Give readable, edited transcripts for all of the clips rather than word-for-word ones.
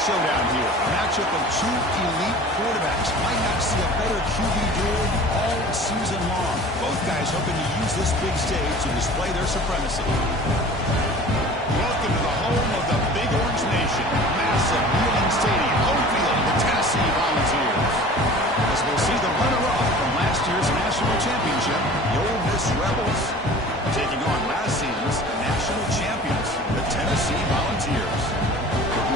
showdown here. A matchup of two elite quarterbacks. Might not see a better QB duel all season long. Both guys hoping to use this big stage to display their supremacy. Welcome to the home of the Big Orange Nation. Massive Wheeling Stadium, home field of the Tennessee Volunteers. As we'll see the runner-up from last year's national championship, the Ole Miss Rebels, taking on last season's national champions, the Tennessee Volunteers.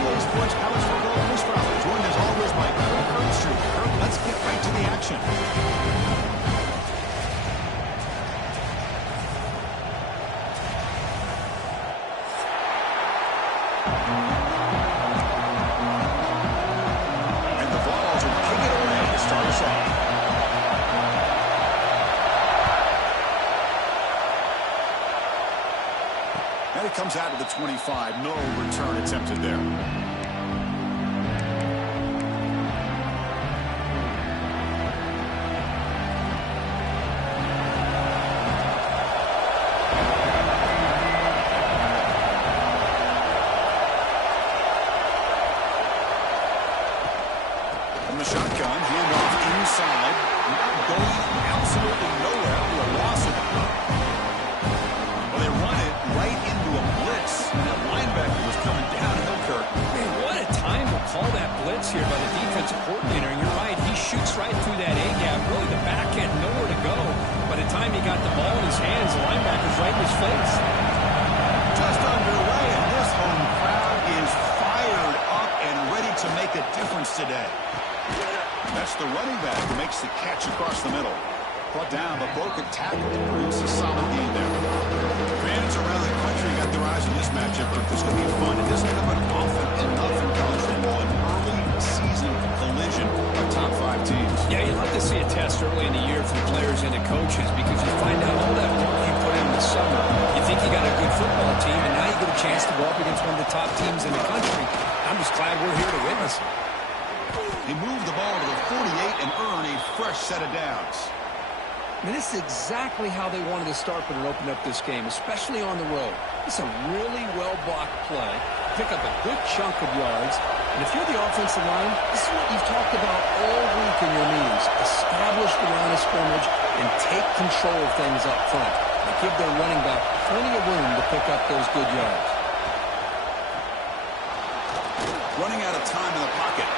The Sports College Football News Follow, joined as always by Kirk Herbstreit. Kirk, let's get right to the action. And the Vols will kick it away to start us off. And it comes out to the 25. No return attempted there. From the shotgun, handoff inside. Going absolutely nowhere to a loss of it. Well, they run it right into a blitz. And that linebacker was coming downhill, Kirk. Man, what a time to call that blitz here by the defensive coordinator. And you're right, he shoots right through that A-gap. Really, the back end, nowhere to go. By the time he got the ball in his hands, the linebacker's right in his face. Just underway, and this home crowd is fired up and ready to make a difference today. That's the running back who makes the catch across the middle. Brought down, but broken tackle to produce a solid gain there. Fans around the country got their eyes on this matchup, but this could be fun. It doesn't happen often enough in college football. An early season collision of top 5 teams. Yeah, you'd love to see a test early in the year for the players and the coaches because you find out all that work you put in the summer. You think you got a good football team, and now you get a chance to go up against one of the top teams in the country. I'm just glad we're here to witness it. They move the ball to the 48 and earn a fresh set of downs. I mean, this is exactly how they wanted to start when it opened up this game, especially on the road. It's a really well-blocked play. Pick up a good chunk of yards. And if you're the offensive line, this is what you've talked about all week in your meetings. Establish the line of scrimmage and take control of things up front. And give their running back plenty of room to pick up those good yards. Running out of time in the pocket.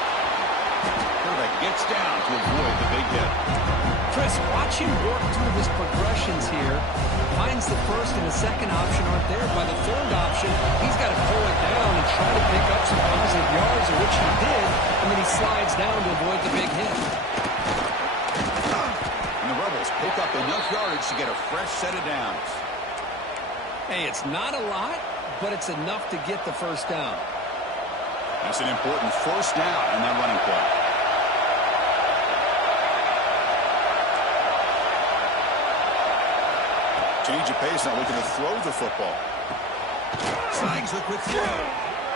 Quarterback gets down to avoid the big hit. Chris, watch him work through his progressions here. Finds the first and the second option aren't there. By the third option, he's got to pull it down and try to pick up some positive yards, which he did, and then he slides down to avoid the big hit. And the Rebels pick up enough yardage to get a fresh set of downs. Hey, it's not a lot, but it's enough to get the first down. That's an important first down in that running play. Change of pace, now looking to throw the football. Slides the quick throw.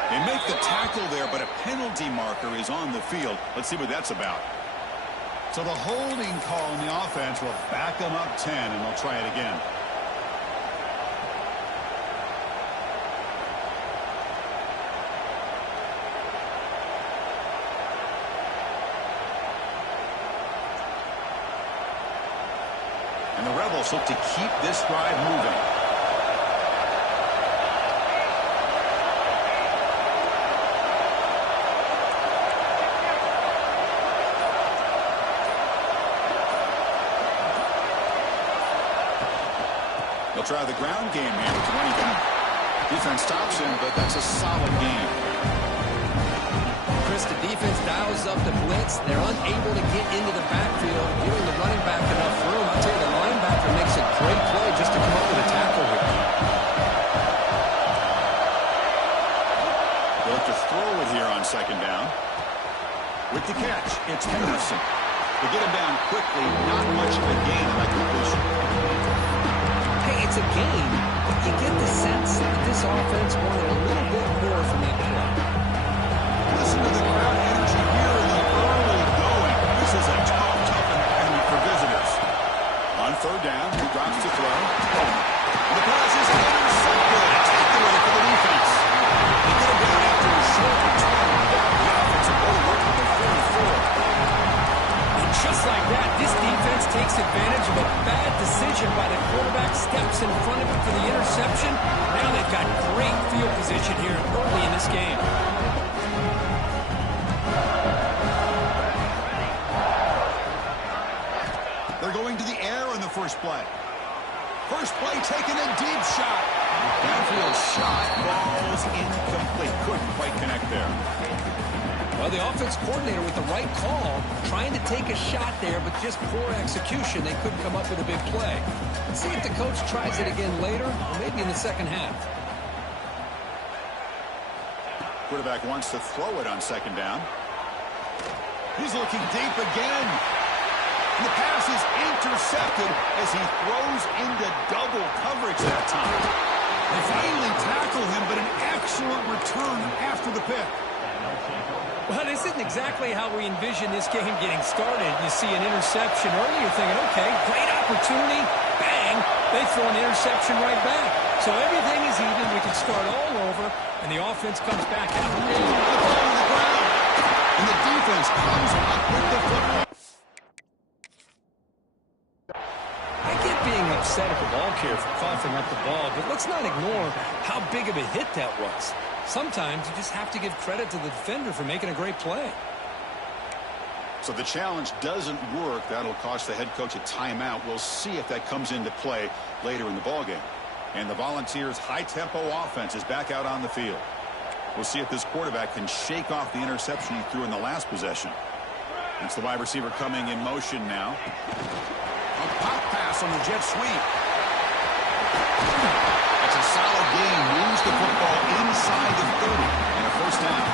They make the tackle there, but a penalty marker is on the field. Let's see what that's about. So the holding call in the offense will back them up 10, and they'll try it again. And the Rebels look to keep this drive moving. They'll try the ground game here with the running back. Defense stops him, but that's a solid game. Chris, the defense dials up the blitz. They're unable to get into the backfield, giving the running back enough room. I'll tell you, the linebacker makes a great play just to come up with a tackle here. They'll look to throw it here on second down. With the catch, it's Henderson. They get him down quickly. Not much of a gain on that completion. Hey, it's a gain, but you get the sense that this offense wanted a little bit more from that play. Listen to the crowd energy here in the early going. This is a tough environment for visitors. On third down, he drops to throw. And the pass is intercepted. Takeaway for the defense. They get him down after a short return. position here early in this game. They're going to the air on the first play. First play taking a deep shot. Downfield shot falls incomplete. Couldn't quite connect there. Well, the offense coordinator with the right call, trying to take a shot there, but just poor execution. They couldn't come up with a big play. Let's see if the coach tries it again later, or maybe in the second half. Quarterback wants to throw it on second down. He's looking deep again. And the pass is intercepted as he throws into double coverage that time. They finally tackle him, but an excellent return after the pick. Well, this isn't exactly how we envision this game getting started. You see an interception early, you're thinking, okay, great opportunity. Bang, they throw an interception right back. So everything is even. We can start all over, and the offense comes back out. The ball on the ground. And the defense comes up with the football. I get being upset at the ball carrier for coughing up the ball, but let's not ignore how big of a hit that was. Sometimes you just have to give credit to the defender for making a great play. So the challenge doesn't work. That'll cost the head coach a timeout. We'll see if that comes into play later in the ballgame. And the Volunteers' high-tempo offense is back out on the field. We'll see if this quarterback can shake off the interception he threw in the last possession. It's the wide receiver coming in motion now. A pop pass on the jet sweep. That's a solid gain. Moves the football inside the 30 and a first down.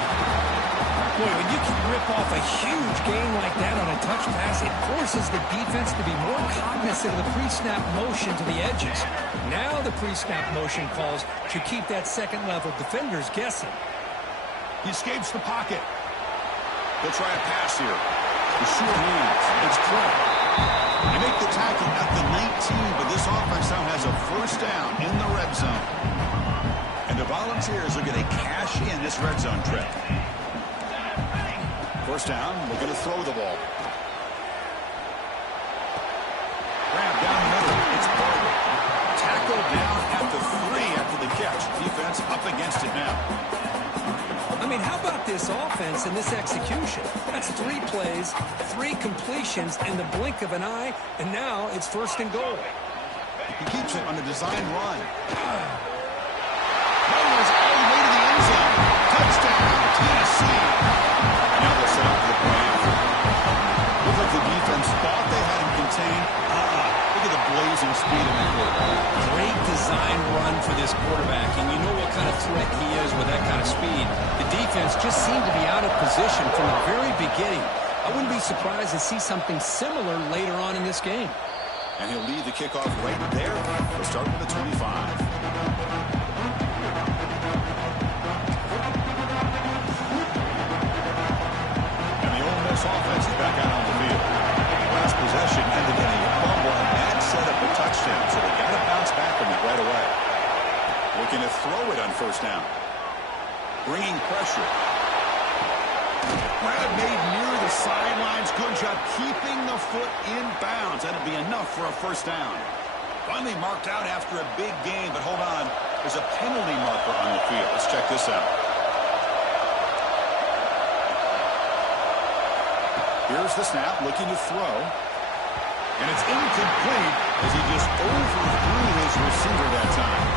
Boy, when you can rip off a huge gain like that on a touch pass, it forces the defense to be more cognizant of the pre-snap motion to the edges. Now the pre-snap motion calls to keep that second-level defenders guessing. He escapes the pocket. They'll try a pass here. The short hands. It's caught. They make the tackle at the 19, but this offense now has a first down in the red zone. And the Volunteers are going to cash in this red zone trip. First down, we're going to throw the ball. Grab down the middle. It's Barber. Tackle down at the 3 after the catch. Defense up against it now. I mean, how about this offense and this execution? That's 3 plays, 3 completions in the blink of an eye, and now it's first and goal. He keeps it on the design run. Runners all the way to the end zone. Touchdown, Tennessee. Now they'll set up for the play after. Looked like the defense thought they had him contained. Look at the blazing speed of that quarterback. Great design run for this quarterback, and you know what kind of threat he is with that kind of speed. The defense just seemed to be out of position from the very beginning. I wouldn't be surprised to see something similar later on in this game. And he'll lead the kickoff right there. We'll start with the 25. And the Ole Miss offense is back out on the field. Last possession ended in a fumble, and that set up a touchdown, so they got to bounce back from it right away. Looking to throw it on first down. Bringing pressure. Grab made near the sidelines. Good job keeping the foot in bounds. That'll be enough for a first down. Finally marked out after a big game, but hold on. There's a penalty marker on the field. Let's check this out. Here's the snap, looking to throw. And it's incomplete as he just overthrew his receiver that time.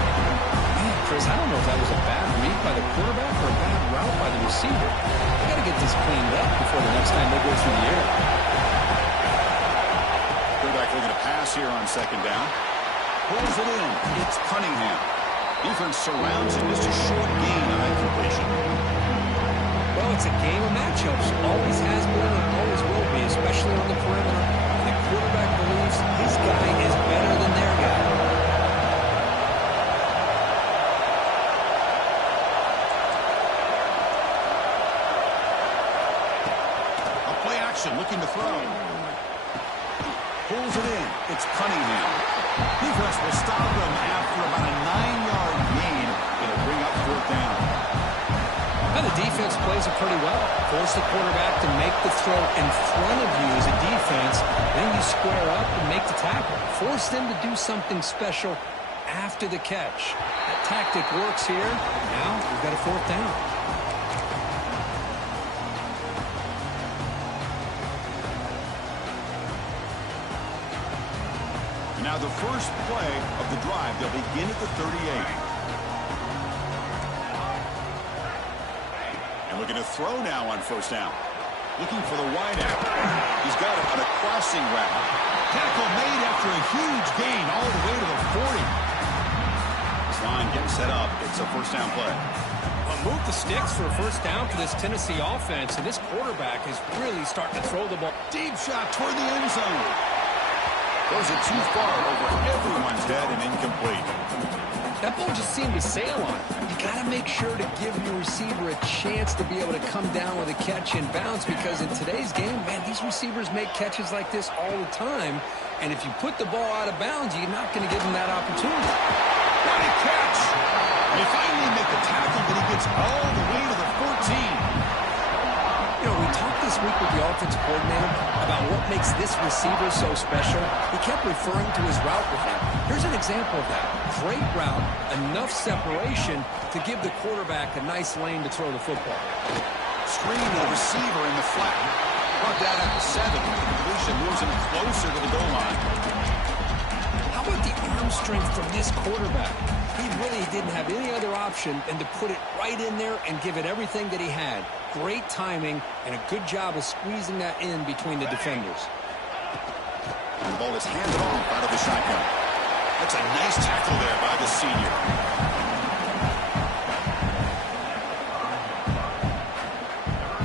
Man, Chris, I don't know if that was a bad read by the quarterback or a bad route by the receiver. They got to get this cleaned up before the next time they go through the air. Quarterback looking to pass here on second down. Pulls it in. It's Cunningham. Defense surrounds him. Just a short gain on that completion. Well, it's a game of matchups. Always has been and always will be, especially on the perimeter. And the quarterback believes his guy is better than their guy. A play action, looking to throw. Pulls it in. It's Cunningham. Defense will stop him after about a 9-yard gain. It'll bring up fourth down. Now the defense plays it pretty well. Force the quarterback to make the throw in front of you as a defense. Then you square up and make the tackle. Force them to do something special after the catch. That tactic works here. Now we've got a fourth down. Now the first play of the drive, they'll begin at the 38. And looking to throw now on first down. Looking for the wide out. He's got it on a crossing route. Tackle made after a huge gain all the way to the 40. This line getting set up. It's a first down play. Well, move the sticks for a first down for this Tennessee offense, and this quarterback is really starting to throw the ball. Deep shot toward the end zone. Throws it too far over everyone's head and incomplete. That ball just seemed to sail on it. You got to make sure to give your receiver a chance to be able to come down with a catch and bounce, because in today's game, man, these receivers make catches like this all the time. And if you put the ball out of bounds, you're not going to give them that opportunity. What a catch! They finally make the tackle, but he gets all the way to the 14. You know, we talked this week with the offensive coordinator about what makes this receiver so special. He kept referring to his route with him. Here's an example of that. Great route, enough separation to give the quarterback a nice lane to throw the football. Screen to the receiver in the flat. Brought down at the 7. Completion moves him closer to the goal line. How about the arm strength from this quarterback? He really didn't have any other option than to put it right in there and give it everything that he had. Great timing and a good job of squeezing that in between the defenders. And the ball is handed off out of the shotgun. That's a nice tackle there by the senior.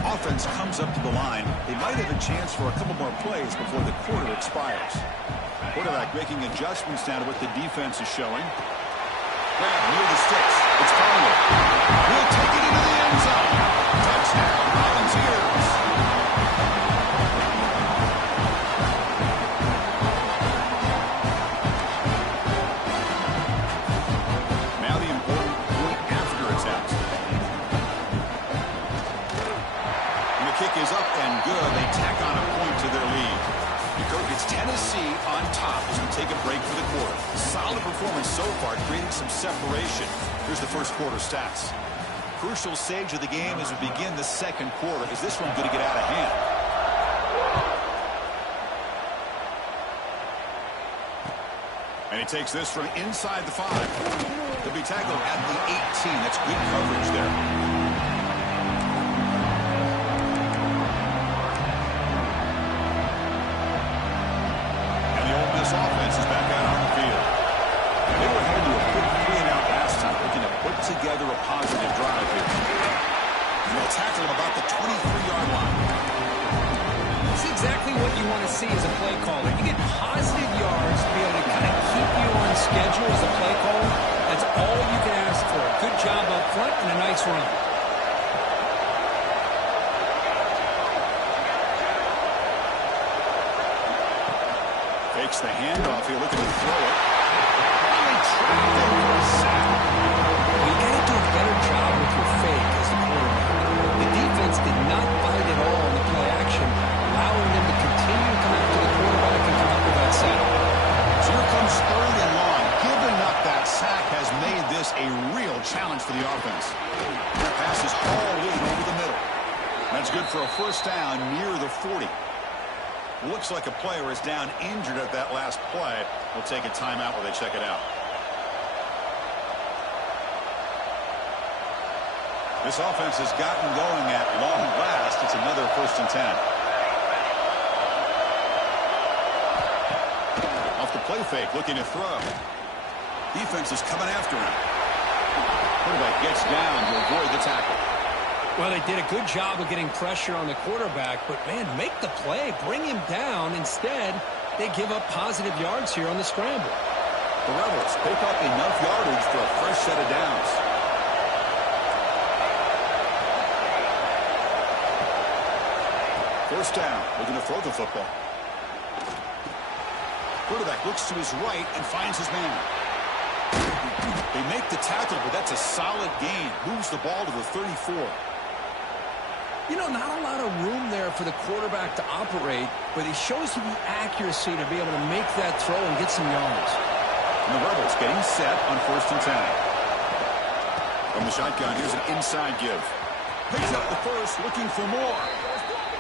Offense comes up to the line. They might have a chance for a couple more plays before the quarter expires. Quarterback making adjustments now to what the defense is showing. Grab near the sticks. It's Conway. We'll take it into the end zone. Touchdown, Volunteers. Now the important point after attempt. And the kick is up and good. They tack on a point to their lead. It's Tennessee on top as we take a break for the quarter. Solid performance so far, creating some separation. Here's the first quarter stats. Crucial stage of the game as we begin the second quarter. Is this one going to get out of hand? And he takes this from inside the 5. He'll be tackled at the 18. That's good coverage there. Offense is back out on the field. And they were headed to a quick 3-and-out last time, looking to put together a positive drive here. And they'll tackle him about the 23-yard line. That's exactly what you want to see as a play caller. You get positive yards to be able to kind of keep you on schedule as a play caller. That's all you can ask for. Good job up front and a nice run. Fakes the handoff here, looking to throw it. Finally trapped him for a sack. Well, you got to do a better job with your fake as the quarterback. The defense did not bite at all on the play action, allowing them to continue to come after the quarterback and come up with that sack. So here comes 3rd and long. Giving up that sack has made this a real challenge for the offense. The pass is hauled in over the middle. That's good for a first down near the 40. Looks like a player is down injured at that last play. We'll take a timeout while they check it out. This offense has gotten going at long last. It's another 1st and 10. Off the play fake, looking to throw. Defense is coming after him. Quarterback gets down to avoid the tackle. Well, they did a good job of getting pressure on the quarterback, but, man, make the play. Bring him down. Instead, they give up positive yards here on the scramble. The Rebels pick up enough yardage for a fresh set of downs. First down. Looking to throw the football. Quarterback looks to his right and finds his man. They make the tackle, but that's a solid gain. Moves the ball to the 34. You know, not a lot of room there for the quarterback to operate, but he shows you the accuracy to be able to make that throw and get some yards. And the Rebels getting set on 1st and 10. From the shotgun, here's an inside give. Picks up the first, looking for more.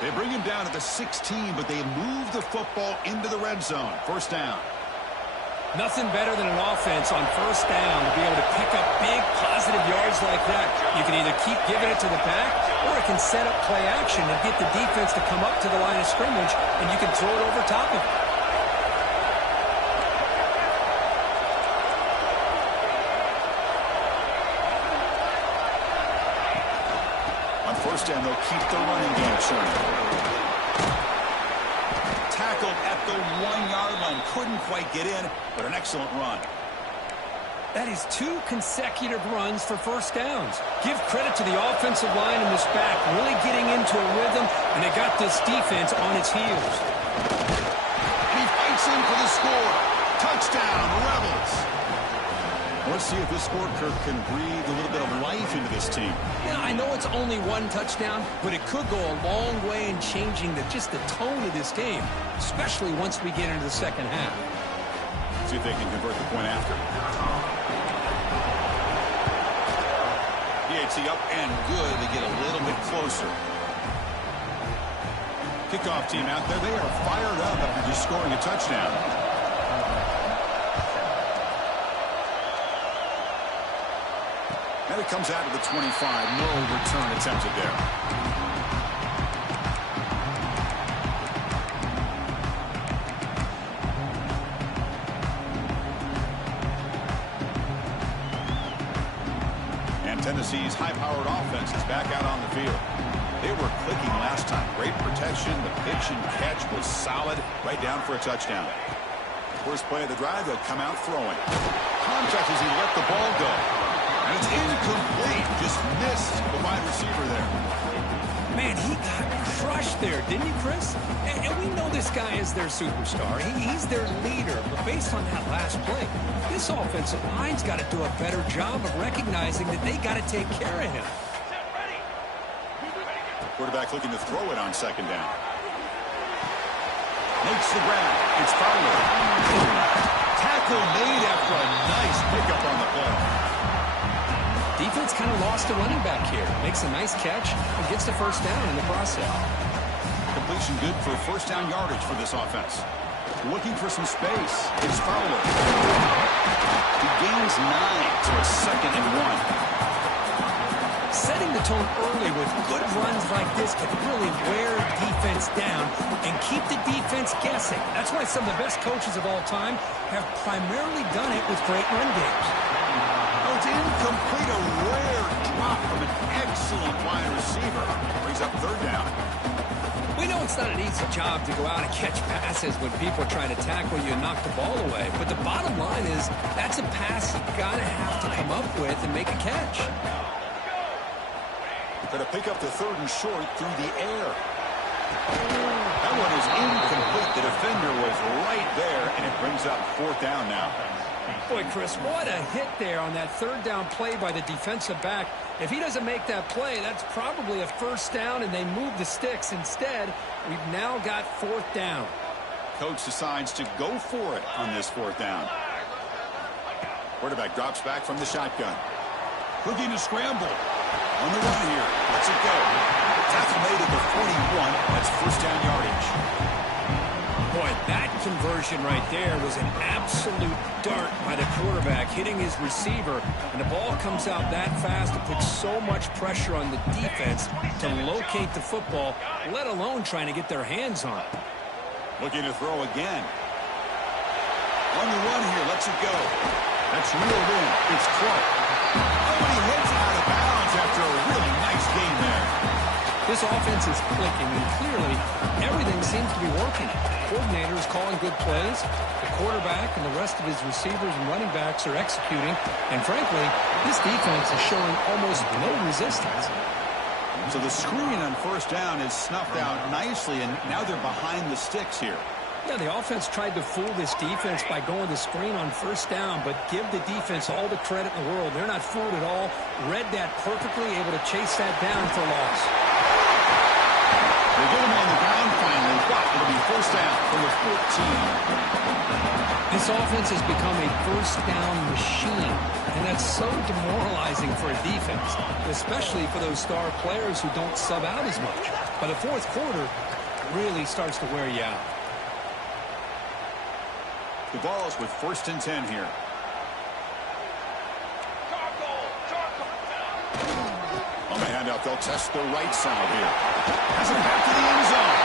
They bring him down at the 16, but they move the football into the red zone. First down. Nothing better than an offense on first down to be able to pick up big positive yards like that. You can either keep giving it to the back, or it can set up play action and get the defense to come up to the line of scrimmage, and you can throw it over top of it. On first down, they'll keep the running game churning. Tackled at the 1-yard line. Couldn't quite get in, but an excellent run. That is 2 consecutive runs for first downs. Give credit to the offensive line in this back, really getting into a rhythm, and they got this defense on its heels. And he fights in for the score. Touchdown, Rebels. Let's see if this score, Kirk, can breathe a little bit of life into this team. Yeah, I know it's only 1 touchdown, but it could go a long way in changing just the tone of this game, especially once we get into the second half. See if they can convert the point after. PAT up and good. They get a little bit closer. Kickoff team out there. They are fired up after just scoring a touchdown. And it comes out to the 25. No return attempted there. And Tennessee's high-powered offense is back out on the field. They were clicking last time. Great protection. The pitch and catch was solid. Right down for a touchdown. First play of the drive, they'll come out throwing. Contact as he let the ball go. And it's incomplete. Just missed the wide receiver there. Man, he got crushed there, didn't he, Chris? And we know this guy is their superstar. He's their leader. But based on that last play, this offensive line's got to do a better job of recognizing that they got to take care of him. Quarterback looking to throw it on second down. Makes the grab. It's Fowler. Tackle made after a nice pickup on the play. Defense kind of lost a running back here. Makes a nice catch and gets the first down in the process. Completion good for first down yardage for this offense. Looking for some space. It's Fowler. He gains 9, so it's 2nd and 1. Setting the tone early with good runs like this can really wear defense down and keep the defense guessing. That's why some of the best coaches of all time have primarily done it with great run games. Oh, it's incomplete. A rare drop from an excellent wide receiver. Brings up third down. We know it's not an easy job to go out and catch passes when people are trying to tackle you and knock the ball away. But the bottom line is that's a pass you got to have to come up with and make a catch. Going to pick up the 3rd and short through the air. That one is incomplete. The defender was right there, and it brings up 4th down now. Boy, Chris, what a hit there on that 3rd down play by the defensive back. If he doesn't make that play, that's probably a first down, and they move the sticks. Instead, we've now got 4th down. Coach decides to go for it on this 4th down. Quarterback drops back from the shotgun. Looking to scramble. On the run here. Lets it go. Tackle made at the 41. That's first down yardage. Boy, that conversion right there was an absolute dart by the quarterback, hitting his receiver, and the ball comes out that fast. It puts so much pressure on the defense to locate the football, let alone trying to get their hands on it. Looking to throw again. On the run here, lets it go. That's reeled in. It's Clark. Oh, and he heads out of bounds after a really nice game there. This offense is clicking, and clearly everything seems to be working. The coordinator is calling good plays. The quarterback and the rest of his receivers and running backs are executing. And frankly, this defense is showing almost no resistance. So the screen on first down is snuffed out nicely, and now they're behind the sticks here. Yeah, the offense tried to fool this defense by going to screen on first down, but give the defense all the credit in the world. They're not fooled at all. Read that perfectly, able to chase that down for a loss. They get him on the ground finally, but It'll be first down from the 14. This offense has become a first down machine, and that's so demoralizing for a defense, especially for those star players who don't sub out as much. By the fourth quarter, it really starts to wear you out. The ball's with first and 10 here. On the handout, they'll test the right side here. Has it back to the end zone.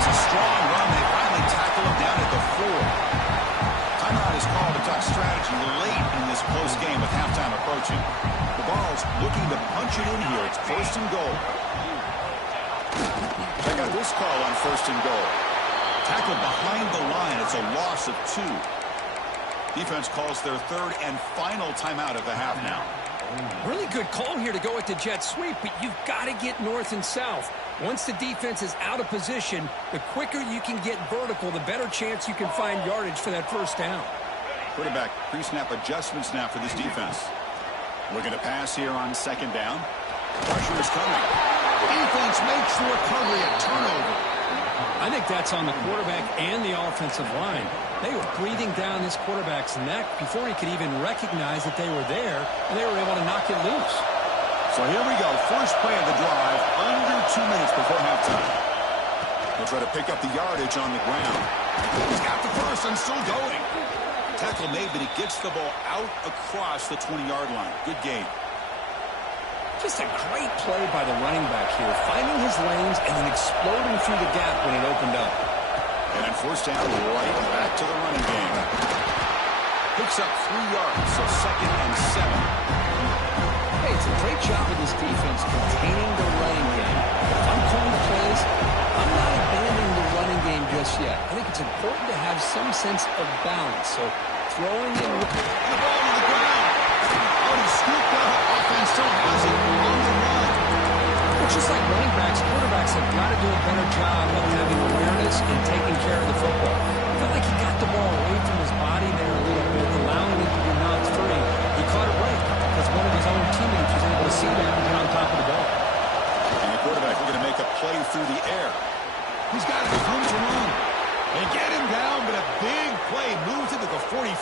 It's a strong run. They finally tackle him down at the 4. Timeout is called to talk strategy late in this close game with halftime approaching. The ball's looking to punch it in here. It's first and goal. Check out this call on first and goal. Tackled behind the line. It's a loss of 2. Defense calls their third and final timeout of the half now. Really good call here to go with the jet sweep, but you've got to get north and south. Once the defense is out of position, the quicker you can get vertical, the better chance you can find yardage for that first down. Quarterback pre-snap adjustments now for this defense. Looking to pass here on second down. Pressure is coming. Defense makes the recovery a turnover. I think that's on the quarterback and the offensive line. They were breathing down this quarterback's neck before he could even recognize that they were there, and they were able to knock it loose. So here we go. First play of the drive, under 2 minutes before halftime. He'll try to pick up the yardage on the ground. He's got the first and still going. Tackle made, but he gets the ball out across the 20-yard line. Good game. Just a great play by the running back here, finding his lanes and then exploding through the gap when it opened up. And then first down, right back to the running game. Picks up 3 yards, so second and 7. Hey, it's a great job of this defense containing the running game. If I'm calling the plays, I'm not abandoning the running game just yet. I think it's important to have some sense of balance. So throwing in with the ball to the ground. Oh, he scooped up. Offense still has it on the run. It's just like running backs, quarterbacks have got to do a better job of having awareness and taking care of the football. I felt like he got the ball away from his body there a little bit, allowing it to be knocked free. He caught it right because one of his own teammates was able to see that and get on top of the ball. And the quarterback looking to make a play through the air. He's got enough room to run. They get him down, but a big play moves it to the 45.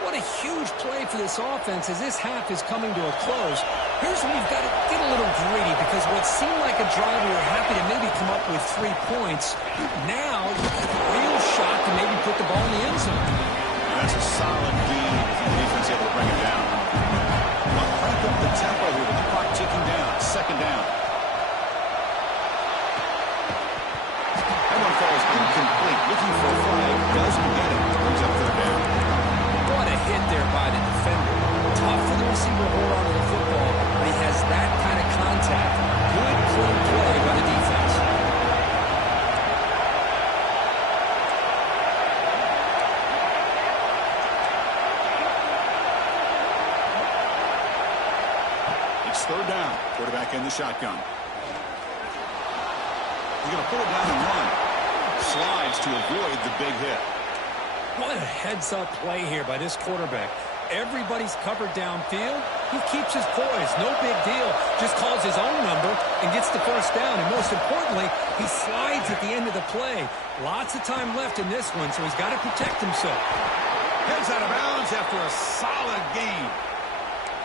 What a huge play for this offense as this half is coming to a close. Here's where we've got to get a little greedy because what seemed like a drive we were happy to maybe come up with 3 points, now a real shot to maybe put the ball in the end zone. And that's a solid game if the defense able to bring it down. Well, crank up the tempo here with the clock ticking down. Second down. That one falls incomplete. Looking for a flag. Doesn't get it. Brings up third down. What a hit there by the defender. Tough for the receiver to hold on to the football, but he has that kind of contact. Good, clean play by the defense. It's third down. Quarterback in the shotgun. He's going to pull it down and run. Slides to avoid the big hit. What a heads-up play here by this quarterback. Everybody's covered downfield. He keeps his poise. No big deal. Just calls his own number and gets the first down. And most importantly, he slides at the end of the play. Lots of time left in this one, so he's got to protect himself. Heads out of bounds after a solid game.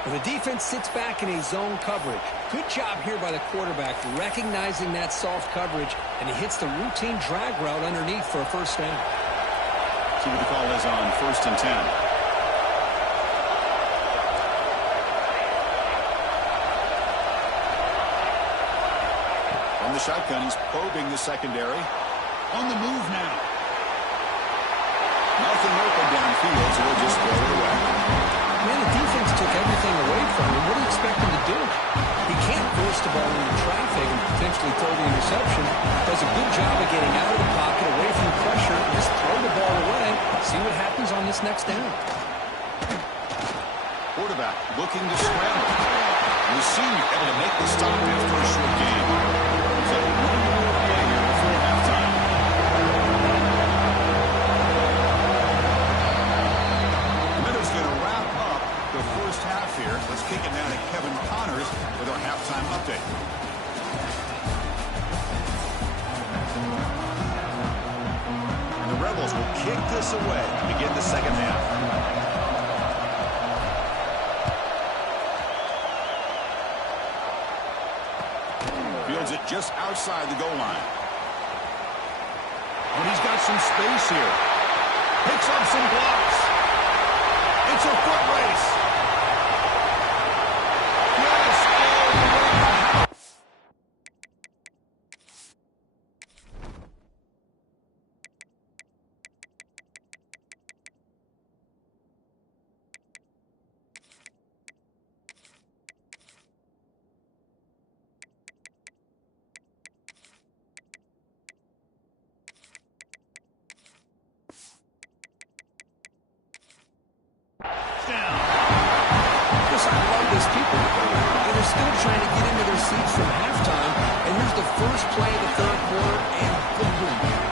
Well, the defense sits back in a zone coverage. Good job here by the quarterback recognizing that soft coverage, and he hits the routine drag route underneath for a first down. See what the call is on first and 10. From the shotgun, he's probing the secondary. On the move now. Nothing open downfield, so he'll just throw it away. Man, the defense took everything away from him. What do you expect him to do? He can't force the ball into traffic and potentially throw the interception. Does a good job of getting out of the pocket, away from the pressure, just throw the ball away. See what happens on this next down. Quarterback looking to scramble. And the senior able to make the stop after a short game. He's at 1 more play here before halftime. The Meadows going to wrap up the first half here. Let's kick it down to Kevin Connors with our halftime update. And the Rebels will kick this away to begin the second half. Fields it just outside the goal line. And he's got some space here. Picks up some blocks. It's a foot race. Yes, all the way. Still trying to get into their seats from halftime, and here's the first play of the third quarter, and boom,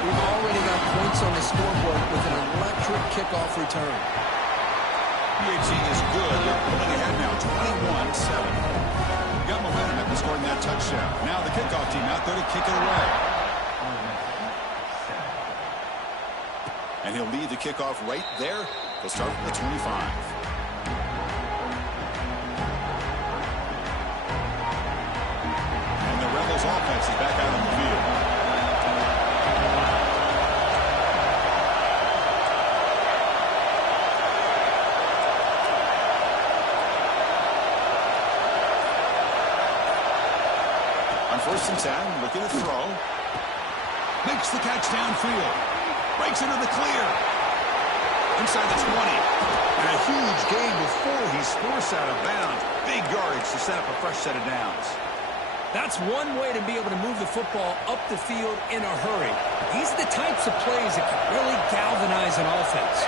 we've already got points on the scoreboard with an electric kickoff return. PHC is good. They're pulling ahead now, 21-7. Got momentum after scoring that touchdown. Now the kickoff team out there to kick it away. And he'll lead the kickoff right there. He'll start from the 25. Rebels offense is back out on the field. On 1st and 10, looking to throw. Makes the catch downfield. Breaks into the clear. Inside the 20. And a huge gain before he's forced out of bounds. Big yardage to set up a fresh set of downs. That's one way to be able to move the football up the field in a hurry. These are the types of plays that can really galvanize an offense.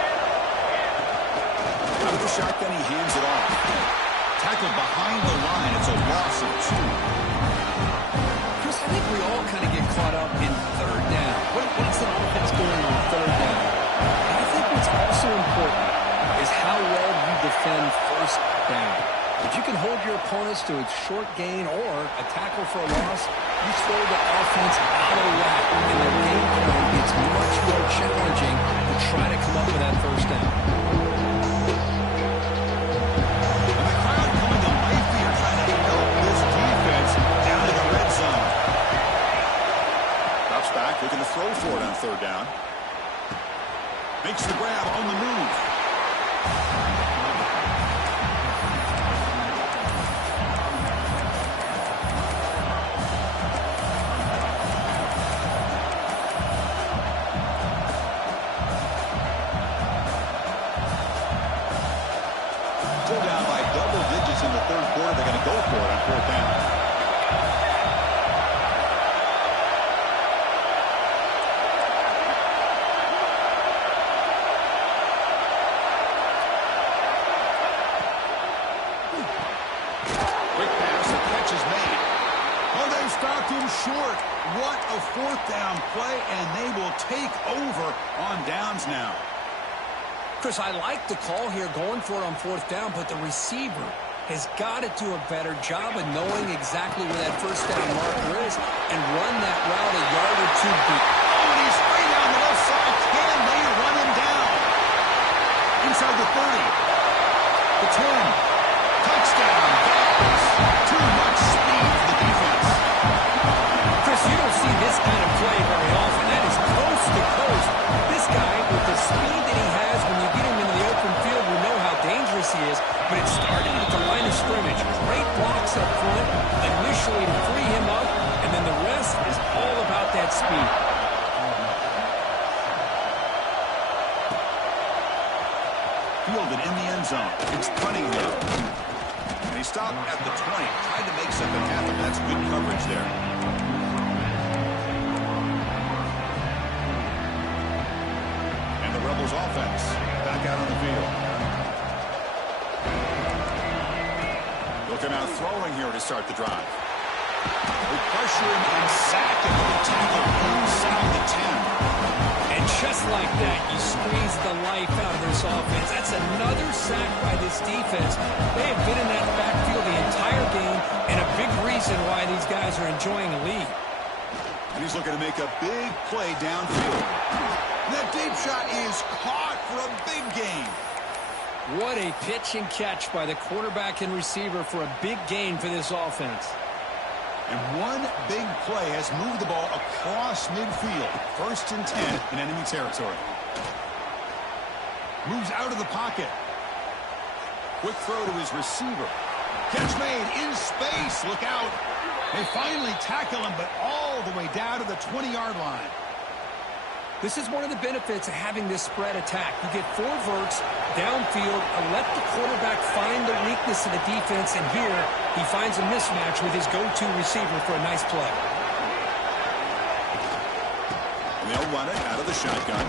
Out of the shotgun, he hands it off. Tackled behind the line. It's a loss of 2. Chris, I think we all kind of get caught up in third down. What's the offense doing on third down? And I think what's also important is how well you defend first down. If you can hold your opponents to a short gain or a tackle for a loss, you throw the offense out of whack, and their game plan gets much more challenging to try to come up with that first down. And the crowd coming to life here, trying to help this defense down to the red zone. Drops back, looking to throw for it on third down. Makes the grab on the move. In the third quarter, they're going to go for it on fourth down. Quick pass, the catch is made. Oh, they stopped him short. What a fourth down play, and they will take over on downs now. Chris, I like the call here going for it on fourth down, but the receiver has got to do a better job of knowing exactly where that first down marker is and run that route a yard or two deep. Oh, and he's straight down the left side. Can they run him down? Inside the 30. The 10. Touchdown. Too much speed for the defense. Chris, you don't see this kind of play very often. That is coast to coast. This guy, with the speed that he has, when you get him into the open field, we know how dangerous he is, but it started at the line of scrimmage. Great blocks up front, initially to free him up, and then the rest is all about that speed. Fielded in the end zone. It's Cunningham. And he stopped at the 20. Tried to make something happen. That's good coverage there. And the Rebels offense back out on the field. Looking out throwing here to start the drive. They pressure him and sack him with a tackle inside the 10. And just like that, you squeeze the life out of this offense. That's another sack by this defense. They have been in that backfield the entire game, and a big reason why these guys are enjoying a lead. He's looking to make a big play downfield. That deep shot is caught for a big gain. What a pitch and catch by the quarterback and receiver for a big gain for this offense. And one big play has moved the ball across midfield. 1st and 10 in enemy territory. Moves out of the pocket. Quick throw to his receiver. Catch made in space. Look out. They finally tackle him, but all the way down to the 20-yard line. This is one of the benefits of having this spread attack. You get 4 verts downfield and let the quarterback find the weakness of the defense, and here he finds a mismatch with his go-to receiver for a nice play. And they'll run it out of the shotgun.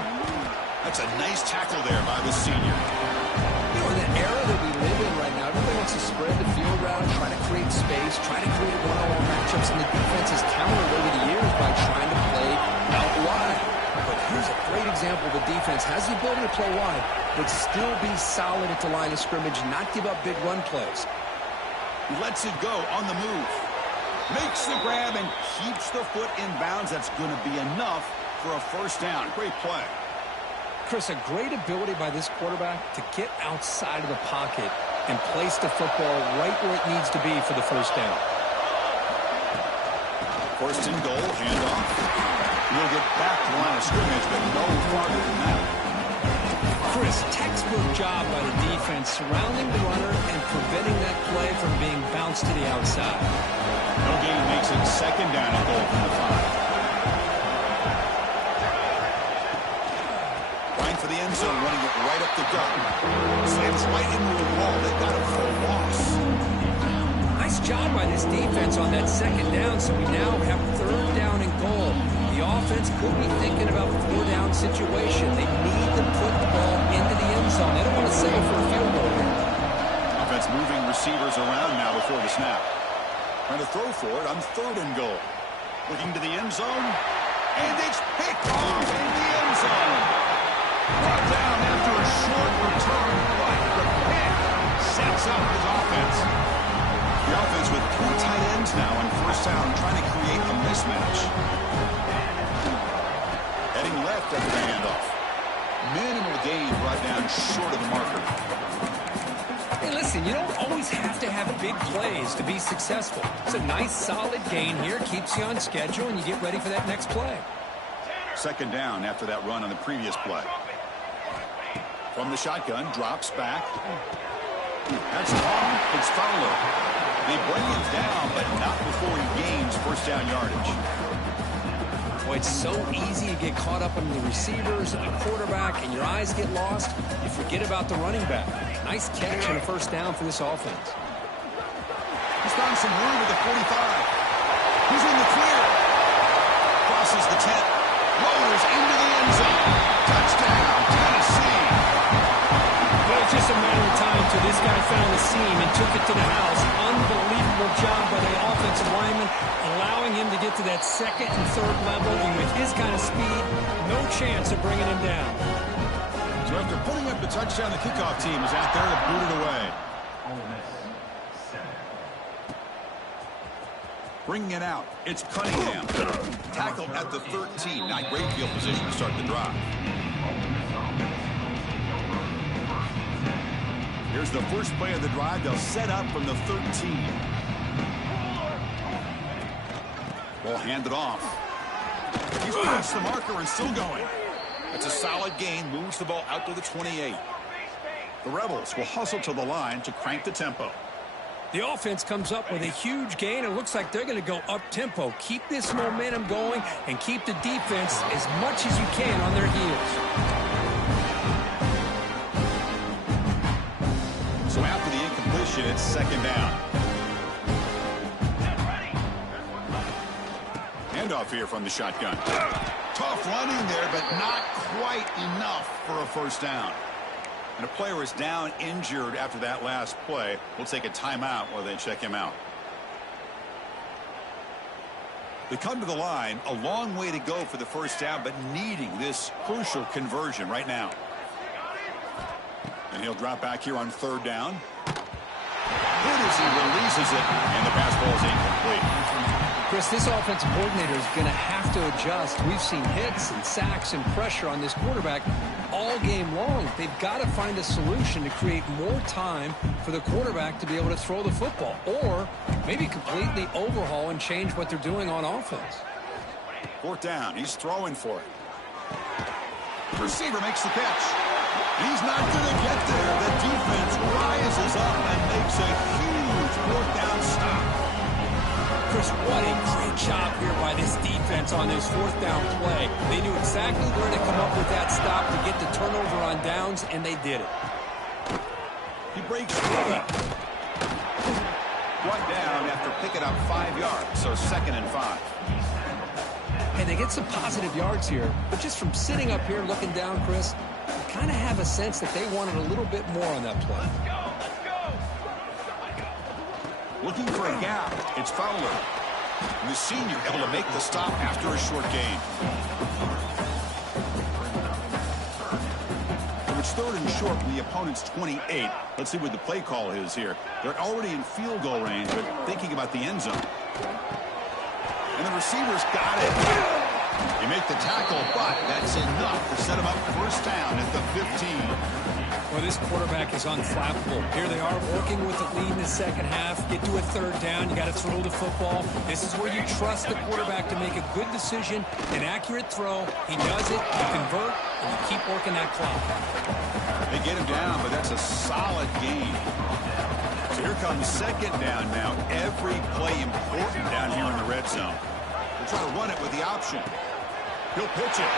That's a nice tackle there by the senior. You know, in that era that we live in right now, everybody wants to spread the field around, try to create space, try to create one-on-one matchups, and the defense has countered over the years by trying to play out wide. But here's a great example. The defense has the ability to play wide, but still be solid at the line of scrimmage, not give up big run plays. He lets it go on the move. Makes the grab and keeps the foot in bounds. That's going to be enough for a 1st down. Great play. Chris, a great ability by this quarterback to get outside of the pocket and place the football right where it needs to be for the 1st down. 1st and goal, handoff. He'll get back to the line of scrimmage, but no farther than that. Chris, textbook job by the defense surrounding the runner and preventing that play from being bounced to the outside. No gain makes it 2nd down and goal from the 5. Going for the end zone, running it right up the gut. Slams right into the wall. They got him for a loss. Nice job by this defense on that 2nd down, so we now have 3rd down and goal. The offense could be thinking about a 4-down situation. They need to put the ball into the end zone. They don't want to settle for a field goal here. Offense moving receivers around now before the snap. Trying to throw for it on 3rd and goal. Looking to the end zone. And it's picked off in the end zone. Brought down after a short return, but the pick sets up his offense. The offense with 2 tight ends now on 1st down, trying to create a mismatch. Heading left after the handoff. Minimal gain brought down short of the marker. Hey, listen, you don't always have to have big plays to be successful. It's a nice, solid gain here. Keeps you on schedule, and you get ready for that next play. 2nd down after that run on the previous play. From the shotgun, drops back. That's caught. It's Fowler. They bring him down, but not before he gains 1st down yardage. Boy, it's so easy to get caught up in the receivers and the quarterback, and your eyes get lost. You forget about the running back. Nice catch and a 1st down for this offense. He's found some room at the 45. He's in the clear. Crosses the 10. Loaders into the end zone. Touchdown, Tennessee. Well, it's just a matter of time till this guy found the seam and took it to the house. Unbelievable job by the offensive lineman, allowing him to get to that 2nd and 3rd level, and with his kind of speed, no chance of bringing him down. So after putting up the touchdown, the kickoff team is out there to boot it away. Bringing it out, it's Cunningham. Tackled at the 13. Not great field position to start the drive. Here's the first play of the drive. They'll set up from the 13. Ball handed off. He's past the marker and still going. It's a solid gain. Moves the ball out to the 28. The Rebels will hustle to the line to crank the tempo. The offense comes up with a huge gain. It looks like they're going to go up-tempo. Keep this momentum going and keep the defense as much as you can on their heels. So after the incompletion, it's 2nd down. Handoff here from the shotgun. Tough running there, but not quite enough for a 1st down. And a player is down injured after that last play. We'll take a timeout while they check him out. They come to the line, a long way to go for the 1st down, but needing this crucial conversion right now. And he'll drop back here on 3rd down. Good as he releases it, and the pass ball is incomplete. Chris, this offensive coordinator is going to have to adjust. We've seen hits and sacks and pressure on this quarterback all game long. They've got to find a solution to create more time for the quarterback to be able to throw the football, or maybe completely overhaul and change what they're doing on offense. Fourth down. He's throwing for it. Receiver makes the catch. He's not going to get there. The defense rises up and makes a huge fourth down stop. Chris, what a great job here by this defense on this fourth down play. They knew exactly where to come up with that stop to get the turnover on downs, and they did it. He breaks through. One down after picking up 5 yards, so 2nd and 5. And they get some positive yards here, but just from sitting up here looking down, Chris, I kind of have a sense that they wanted a little bit more on that play. Looking for a gap. It's Fowler. And the senior able to make the stop after a short gain. So it's 3rd and short from the opponent's 28. Let's see what the play call is here. They're already in field goal range, but thinking about the end zone. And the receiver's got it. You make the tackle, but that's enough to set him up first down at the 15. Well, this quarterback is unflappable. Here they are working with the lead in the second half. Get to a 3rd down. You got to throw the football. This is where you trust the quarterback to make a good decision, an accurate throw. He does it, you convert, and you keep working that clock. They get him down, but that's a solid gain. So here comes 2nd down now. Every play important down here in the red zone. They'll try to run it with the option. He'll pitch it.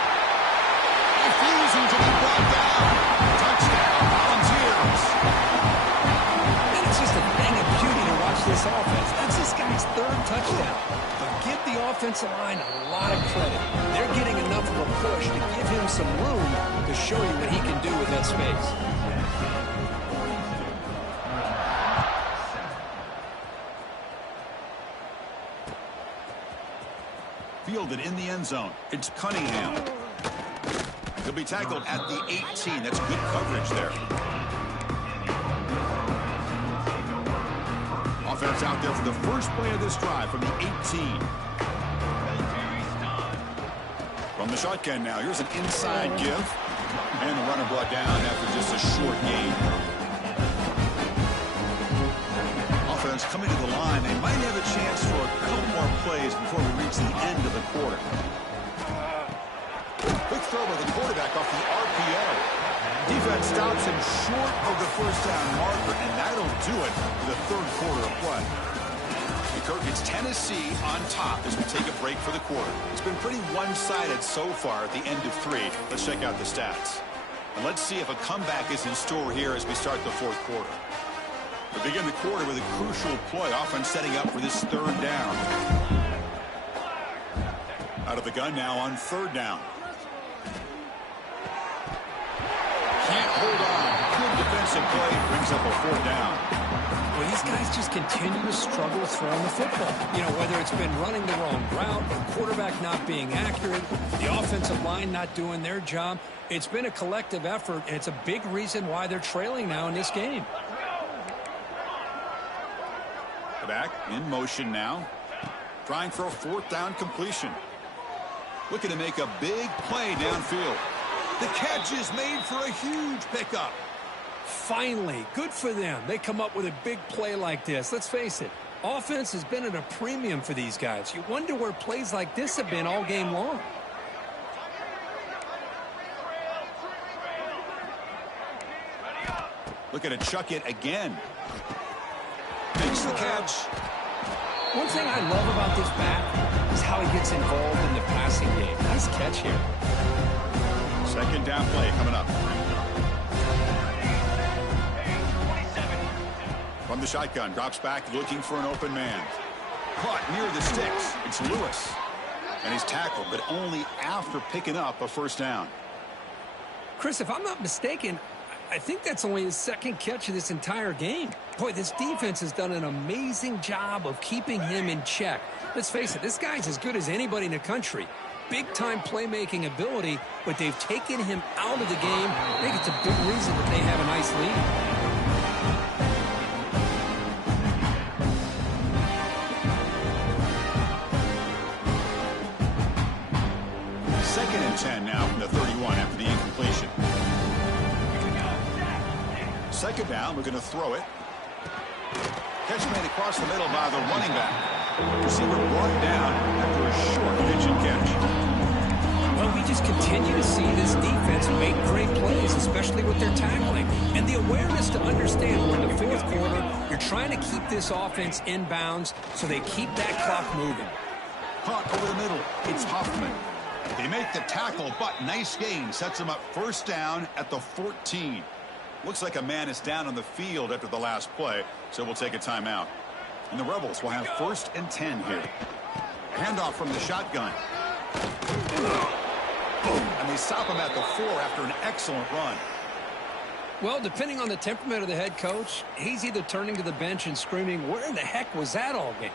Refusing to be brought down. Touchdown, Volunteers. And it's just a thing of beauty to watch this offense. That's this guy's 3rd touchdown. But give the offensive line a lot of credit. They're getting enough of a push to give him some room to show you what he can do with that space. Fielded in the end zone. It's Cunningham. He'll be tackled at the 18. That's good coverage there. Offense out there for the first play of this drive from the 18. From the shotgun now. Here's an inside give. And the runner brought down after just a short gain. Offense coming to the line. They might have a chance for a couple more plays before we reach the end of the quarter. Quick throw by the quarterback off the RPO. Defense stops him short of the first down marker, and that'll do it for the 3rd quarter of play. And Kirk, it's Tennessee on top as we take a break for the quarter. It's been pretty one-sided so far at the end of 3. Let's check out the stats. And let's see if a comeback is in store here as we start the 4th quarter. We begin the quarter with a crucial play. Offense setting up for this 3rd down. Out of the gun now on 3rd down. Can't hold on. Good defensive play. Brings up a 4th down. Well, these guys just continue to struggle throwing the football. You know, whether it's been running the wrong route, the quarterback not being accurate, the offensive line not doing their job. It's been a collective effort, and it's a big reason why they're trailing now in this game. Back in motion now. Trying for a 4th down completion. Looking to make a big play downfield. The catch is made for a huge pickup. Finally, good for them. They come up with a big play like this. Let's face it, offense has been at a premium for these guys. You wonder where plays like this have been all game long. Looking to chuck it again. Makes the catch. One thing I love about this back is how he gets involved in the passing game. Nice catch here. 2nd down play coming up. From the shotgun, drops back looking for an open man. Caught near the sticks. It's Lewis. And he's tackled, but only after picking up a 1st down. Chris, if I'm not mistaken, I think that's only his 2nd catch of this entire game. Boy, this defense has done an amazing job of keeping him in check. Let's face it, this guy's as good as anybody in the country. Big-time playmaking ability, but they've taken him out of the game. I think it's a big reason that they have a nice lead. 10 now from the 31 after the incompletion. Second down, we're going to throw it. Catch made across the middle by the running back. Receiver brought down after a short pitch and catch. Well, we just continue to see this defense make great plays, especially with their tackling. And the awareness to understand we're in the fourth quarter, you're trying to keep this offense in bounds so they keep that clock moving. Caught over the middle. It's Hoffman. They make the tackle, but nice gain. Sets him up first down at the 14. Looks like a man is down on the field after the last play, so we'll take a timeout. And the Rebels will have 1st and 10 here. Handoff from the shotgun. And they stop him at the 4 after an excellent run. Well, depending on the temperament of the head coach, he's either turning to the bench and screaming, where in the heck was that all game?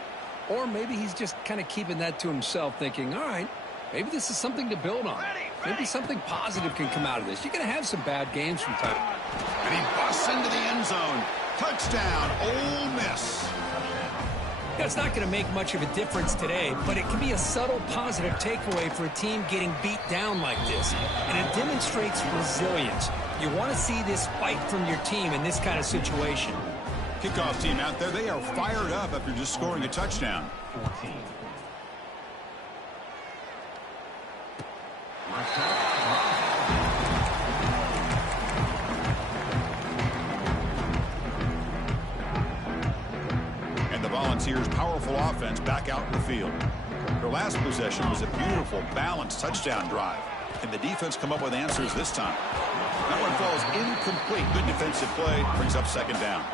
Or maybe he's just kind of keeping that to himself, thinking, all right, maybe this is something to build on. Maybe something positive can come out of this. You're going to have some bad games from time to time. And he busts into the end zone. Touchdown, Ole Miss. It's not going to make much of a difference today, but it can be a subtle positive takeaway for a team getting beat down like this. And it demonstrates resilience. You want to see this fight from your team in this kind of situation. Kickoff team out there, they are fired up after just scoring a touchdown. And the Volunteers' powerful offense back out in the field. Their last possession was a beautiful, balanced touchdown drive. Can the defense come up with answers this time? That one falls incomplete. Good defensive play. Brings up second down.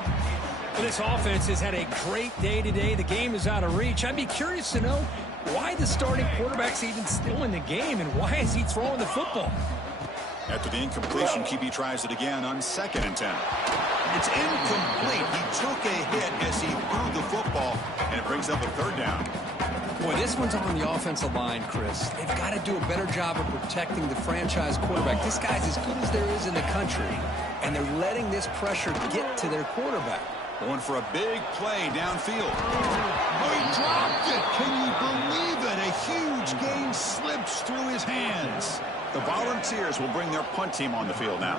Well, this offense has had a great day today. The game is out of reach. I'd be curious to know why the starting quarterback's even still in the game and why is he throwing the football? After the incompletion, QB tries it again on 2nd and 10. It's incomplete. He took a hit as he threw the football, and it brings up a 3rd down. Boy, this one's on the offensive line, Chris. They've got to do a better job of protecting the franchise quarterback. This guy's as good as there is in the country, and they're letting this pressure get to their quarterback. Going for a big play downfield. Oh, he dropped it. Can you believe it? A huge gain slips through his hands. The Volunteers will bring their punt team on the field now.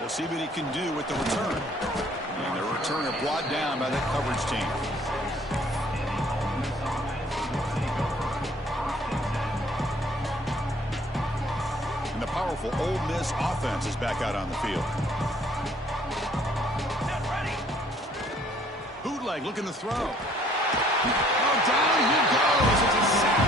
We'll see what he can do with the return. And the returner brought down by that coverage team. And the powerful Ole Miss offense is back out on the field. Bootleg looking to throw. Oh, down he goes. It's a sack.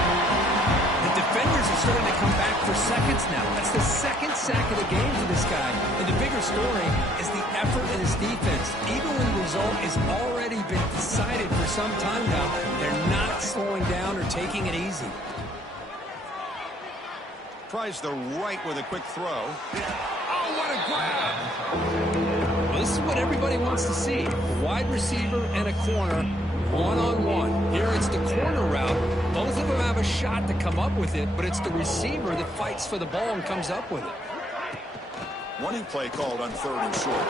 The defenders are starting to come back for seconds now. That's the 2nd sack of the game for this guy. And the bigger story is the effort in his defense. Even when the result has already been decided for some time now, they're not slowing down or taking it easy. Tries the right with a quick throw. Oh, what a grab! Well, this is what everybody wants to see. A wide receiver and a corner, one-on-one. Here it's the corner route. Both of them have a shot to come up with it, but it's the receiver that fights for the ball and comes up with it. Running play called on 3rd and short.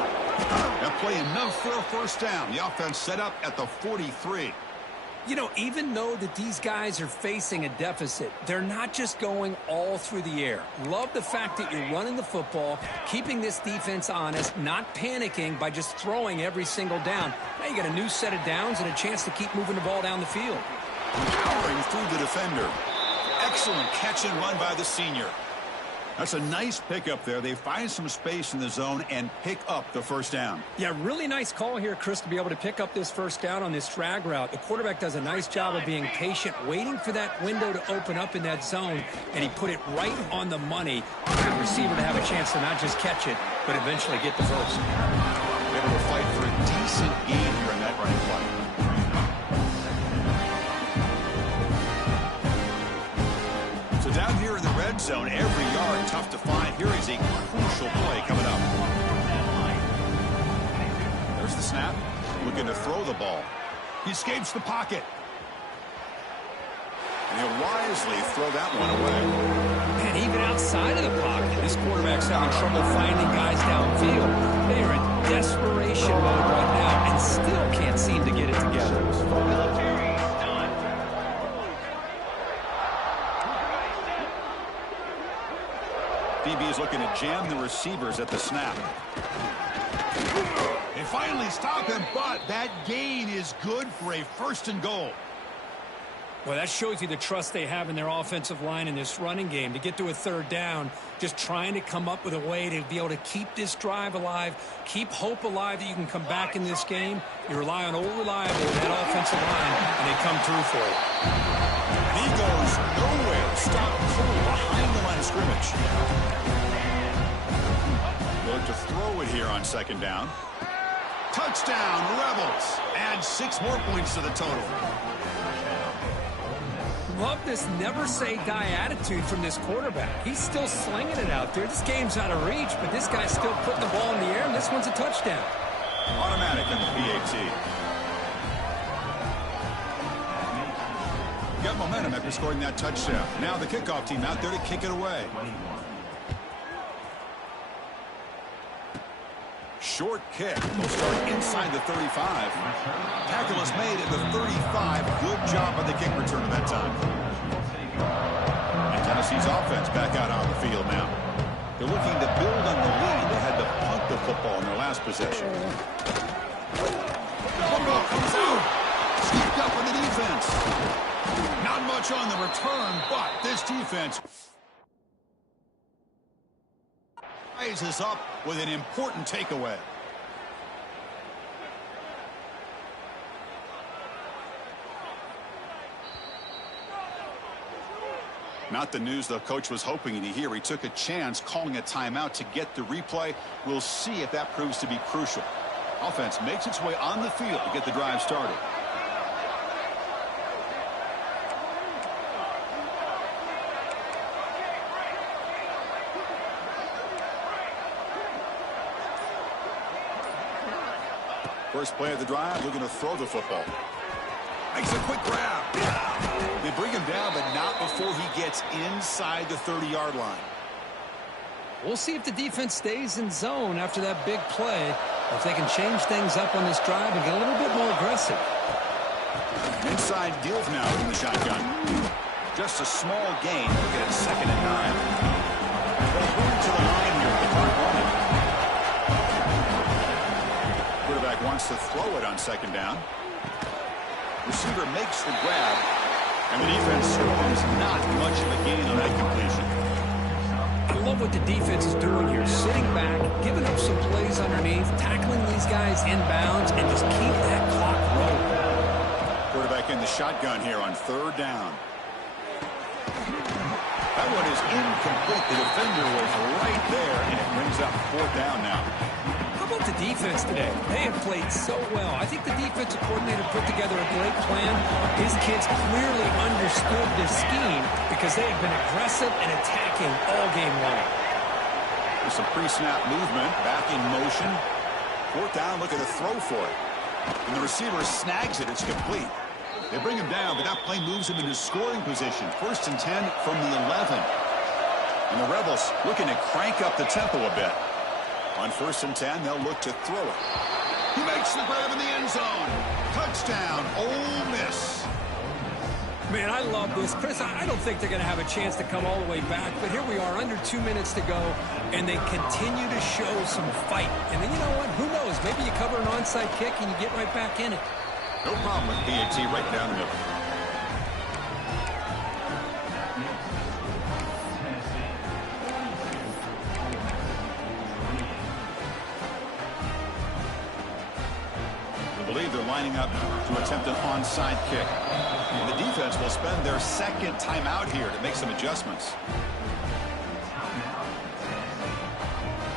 That play enough for a first down. The offense set up at the 43. You know, even though that these guys are facing a deficit, they're not just going all through the air. Love the fact that you're running the football, keeping this defense honest, not panicking by just throwing every single down. Now you got a new set of downs and a chance to keep moving the ball down the field. Powering through the defender. Excellent catch and run by the senior. That's a nice pickup there. They find some space in the zone and pick up the first down. Yeah, really nice call here, Chris, to be able to pick up this first down on this drag route. The quarterback does a nice job of being patient, waiting for that window to open up in that zone, and he put it right on the money for the receiver to have a chance to not just catch it, but eventually get the first. Able to fight for a decent gain here in that running play. So down here in the red zone, every yard tough to find. Here is a crucial play coming up. There's the snap. Looking to throw the ball. He escapes the pocket. And he'll wisely throw that one away. And even outside of the pocket, this quarterback's having trouble finding guys downfield. They are in desperation mode right now, and still can't seem to get it together. DB is looking to jam the receivers at the snap. They finally stop him, but that gain is good for a 1st and goal. Well, that shows you the trust they have in their offensive line in this running game. To get to a 3rd down, just trying to come up with a way to be able to keep this drive alive, keep hope alive that you can come back in this game. You rely on old reliable that offensive line, and they come through for it. And he goes nowhere. Stop cold behind the line of scrimmage. Look to throw it here on 2nd down. Touchdown, Rebels. Add 6 more points to the total. Love this never-say-die attitude from this quarterback. He's still slinging it out there. This game's out of reach, but this guy's still putting the ball in the air, and this one's a touchdown. Automatic in the PAT. Got momentum after scoring that touchdown. Now the kickoff team out there to kick it away. Short kick. Will start inside the 35. Tackle is made at the 35. Good job on the kick return at that time. And Tennessee's offense back out on the field now. They're looking to build on the lead. They had to punt the football in their last possession. Football comes out. Scooped up in the defense. Not much on the return, but this defense rises up with an important takeaway. Not the news the coach was hoping to hear. He took a chance calling a timeout to get the replay. We'll see if that proves to be crucial. Offense makes its way on the field to get the drive started. First play of the drive, looking to throw the football. Makes a quick grab. They bring him down, but not before he gets inside the 30-yard line. We'll see if the defense stays in zone after that big play, or if they can change things up on this drive and get a little bit more aggressive. Inside Gills now in the shotgun. Just a small gain. Look at 2nd and 9. They'll move to the line here with the clock running. Quarterback wants to throw it on 2nd down. Receiver makes the grab, and the defense swarms. Not much of a gain on that completion. I love what the defense is doing here. Sitting back, giving up some plays underneath, tackling these guys inbounds, and just keep that clock rolling. Quarterback in the shotgun here on 3rd down. That one is incomplete. The defender was right there, and it brings up 4th down now. How about the defense today? They have played so well. I think the defensive coordinator put together a great plan. His kids clearly understood this scheme because they have been aggressive and attacking all game long. There's some pre-snap movement, back in motion. 4th down, look at the throw for it. And the receiver snags it. It's complete. They bring him down, but that play moves him into scoring position. 1st and 10 from the 11. And the Rebels looking to crank up the tempo a bit. On 1st and 10, they'll look to throw it. He makes the grab in the end zone. Touchdown, Ole Miss. Man, I love this. Chris, I don't think they're going to have a chance to come all the way back, but here we are, under 2 minutes to go, and they continue to show some fight. And then you know what? Who knows? Maybe you cover an onside kick and you get right back in it. No problem with PAT right down the middle. I believe they're lining up to attempt an onside kick. And the defense will spend their 2nd timeout here to make some adjustments.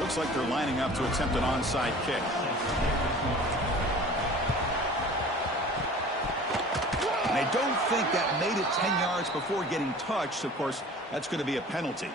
Looks like they're lining up to attempt an onside kick. And I don't think that made it 10 yards before getting touched. Of course, that's going to be a penalty.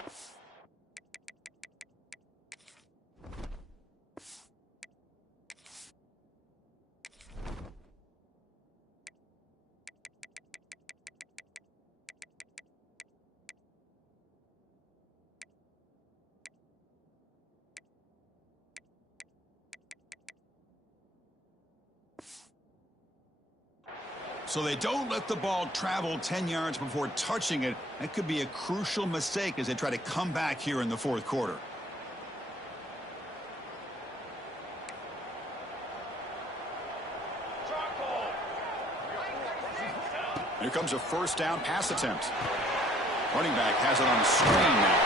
So they don't let the ball travel 10 yards before touching it. That could be a crucial mistake as they try to come back here in the fourth quarter. Here comes a first down pass attempt. Running back has it on the screen now.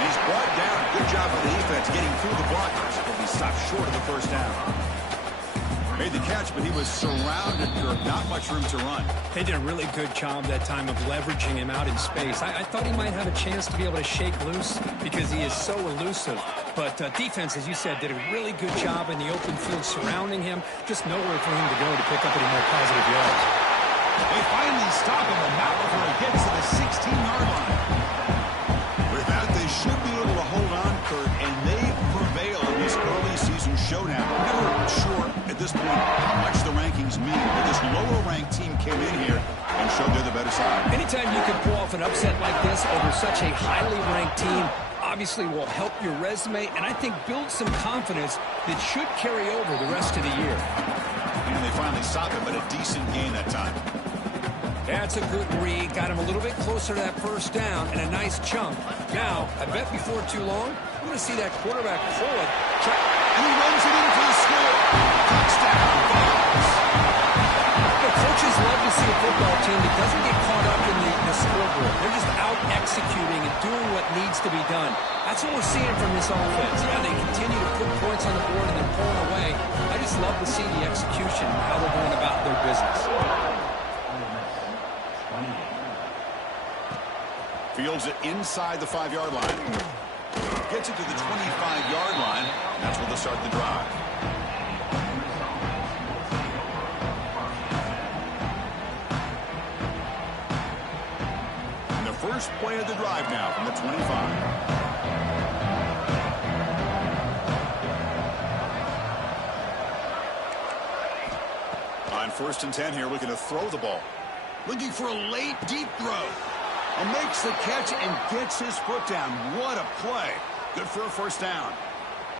And he's brought down. Good job for the defense getting through the blockers. But he stopped short of the first down. Made the catch, but he was surrounded. There not much room to run. They did a really good job that time of leveraging him out in space. I thought he might have a chance to be able to shake loose because he is so elusive. But defense, as you said, did a really good job in the open field surrounding him. Just nowhere for him to go to pick up any more positive yards. They finally stop him, and not before he gets to the 16-yard line. With that, they should be able to hold on, Kurt, and they prevail in this early season showdown. I'm never sure at this point how much the rankings mean, but this lower-ranked team came in here and showed they're the better side. Anytime you can pull off an upset like this over such a highly ranked team, obviously will help your resume, and I think build some confidence that should carry over the rest of the year. And they finally stopped him, but a decent gain that time. That's a good read. Got him a little bit closer to that first down and a nice chunk. Now, I bet before too long, we're going to see that quarterback pull it. And he runs it into the score. Touchdown, Bucs. Coaches love to see a football team that doesn't get caught up in the scoreboard. They're just out executing and doing what needs to be done. That's what we're seeing from this offense. Yeah, they continue to put points on the board and they're pulling away. I just love to see the execution and how they're going about their business. Fields it inside the 5-yard line. Gets it to the 25-yard line. That's where they'll start the drive. And the first play of the drive now from the 25. On 1st and 10 here, looking to throw the ball. Looking for a late, deep throw. And makes the catch and gets his foot down. What a play. Good for a first down.